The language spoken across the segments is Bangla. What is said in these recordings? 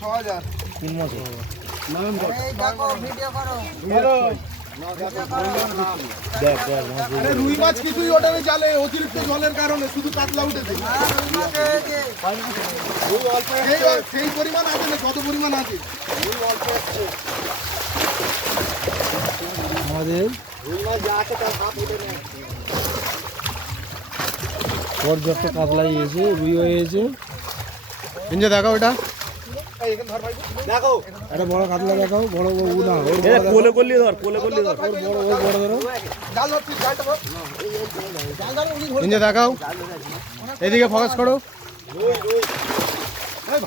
6000 কোন মাছ ভিডিও করো রুই মাছ কিছুই ওঠে না জালে, অতিরিক্ত জলের কারণে শুধু কাতলা উঠেছে। সেই পরিমাণ আছে না, কত পরিমাণ আছে আমাদের পর্যাপ্ত কাতলাই এসে রুই হয়েছে। ইঞ্জে দেখাও এটা, একটা বড় কাতলা দেখাও, বড় না কোলে করলি ধর, কোলে করলি ধর, বড় ধরো। ইঞ্জে দেখাও, এদিকে ফোকাস করো,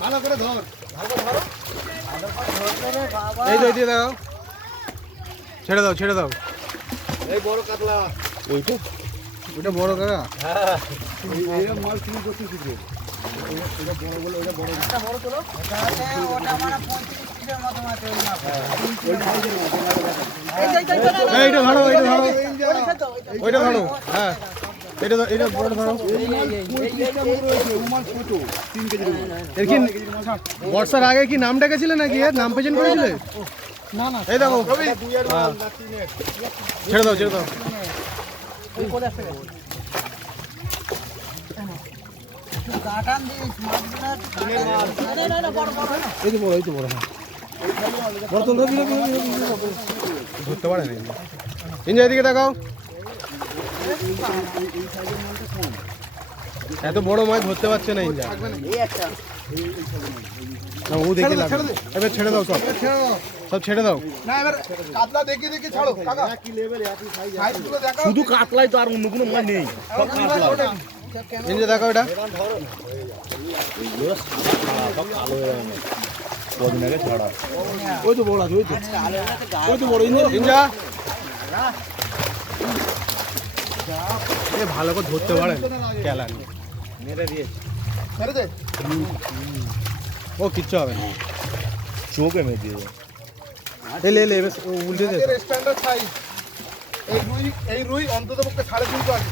ভালো করে ধর, এই তো এদিকে দেখাও, ছেড়ে দাও ছেড়ে দাও। এই বড় কাতলা ওইটা ওইটা বড় কাকা, মাছ তুমি করতে শিখবে। এইটা ধরো, এইটা ধরো, ওইটা ধরো, হ্যাঁ এটা এটা বড় ধরো। এর কি বর্ষার আগে কি নাম ডেকেছিলে নাকি, এর নাম প্রেজেন্ট করেছিলে? না না, এই দেখো, ছেড়ে দাও ছেড়ে দাও। এই তো বড়, এই তো বড়, হ্যাঁ বড় তো ধরতে পারে না ইঞ্জা, এদিকে দেখাও, এত বড় মাছ ধরতে পারছে না ইঞ্জা। না ও দেখে লাগবে, এবার ছেড়ে দাও, সব সব ছেড়ে দাও। না এবার কাতলা দেখি দেখি ছাড়ো কাকা, কি লেভেল একই সাইজ গুলো দেখাও। শুধু কাতলাই তো, আর অন্য কোনো মাছ নেই, সব কাতলা। ইঞ্জা দেখাও এটা, কদিন আগে ছাড়া ওই তো বড় আছে, ওই তো বড় ইঞ্জা এ ভালো করে ধরতে পারে খেলা নিয়ে, মেরে দিয়েছে, ছেড়ে দে, ও কিচ্ছু হবে না। চোখে মেরে দিয়েছে। এলে এলে এবার ও উল্টে দে, এর স্ট্যান্ডার্ড সাইজ। এই রুই অন্ততপক্ষে 3.5 আছে।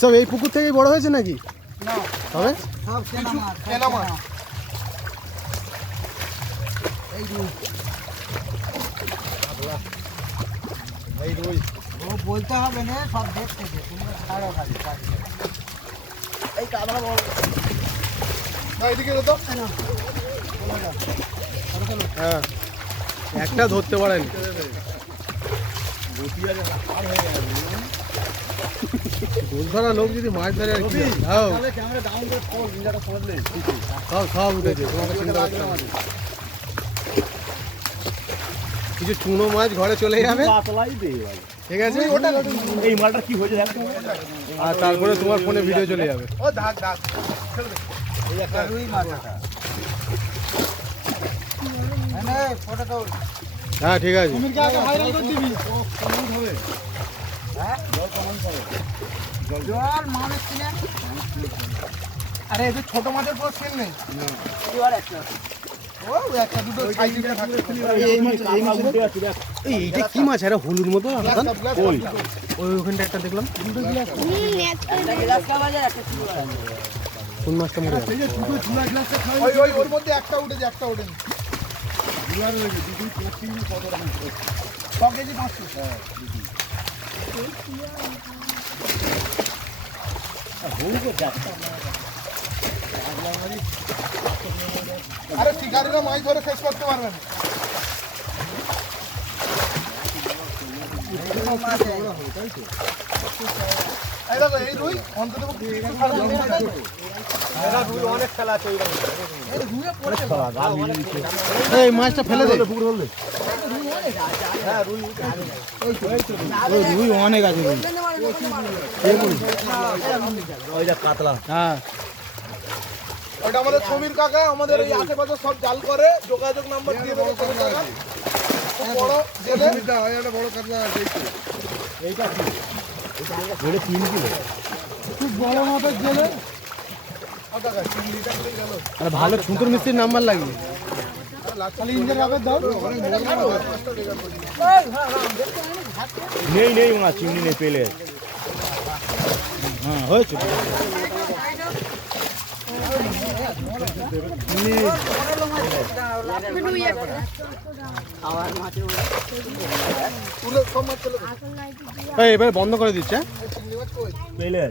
সব এই পুকুর থেকেই বড় হয়েছে নাকি? না তবে সব কেনা মাছ। এই রুই, এই রুই ও বলতে হবে না, সব দেখতে দে, তুমি ছাড়ো খালি। এই কাদা বল না, এদিকে তো হ্যাঁ একটা ধরতে পারেনি। দোল ধরা লোক যদি মাছ ধরে আর কি, খাও খাও খাও উঠেছে, তোমাকে চিন্তা করতে হবে না। কিছু চুনো মাছ ঘরে চলে যাবে, কাতলাই দিয়ে ভাই। ঠিক আছে, এই মালটা কি হয়েছে দেখ, আর তারপরে তোমার ফোনে ভিডিও চলে যাবে। ও ধাক ধাক ছেড়ে দে। এই একটা রুই মাছ এটা, এনে ফটো তো হ্যাঁ ঠিক আছে, তুমি কি আগে ভাইরাল করে দিবি? জল মানুষ কিনে। আরে এই যে ছোট মাছের পর সিন নেই, ও একটা দুটো সাইজে থাকে। এইটা কি মাছ? আরে হলুর মতো ওই ওই ওখানটা একটা দেখলাম, কোন মাছটা মরে গেল? ওই ওই ওর মধ্যে একটা উঠেছে, একটা ওঠেনি। 6 কেজি 500। আরে শিকারীরা মাছ ধরে শেষ করতে পারবে না। এই দেখো এই রুই অন্তত অনেক খেলা আছে। এই মাছটা ফেলে দে, রুই অনেক আছে, রুই ওই যে কাতলা। হ্যাঁ ওটা আমাদের সমীর কাকা, আমাদের এই আশেপাশে সব জাল করে, যোগাযোগ নাম্বার দিয়ে দেবো সমীর কাকা। বড় জেলে বড় কাতলা আছে। এইটা কি? এটা 3 কিলো। খুব বড় মাপের জেলে। আর ভালো ছুঁকুর মিস্ত্রির নাম্বার লাগবে। নেই নেই ওনা চিংড়ি নেই, পেলে। হ্যাঁ হয়েছে, তুলে সব মাছ চলে এই এবারে বন্ধ করে দিচ্ছে, হ্যাঁ? চিংড়ি মাছ কই পেলে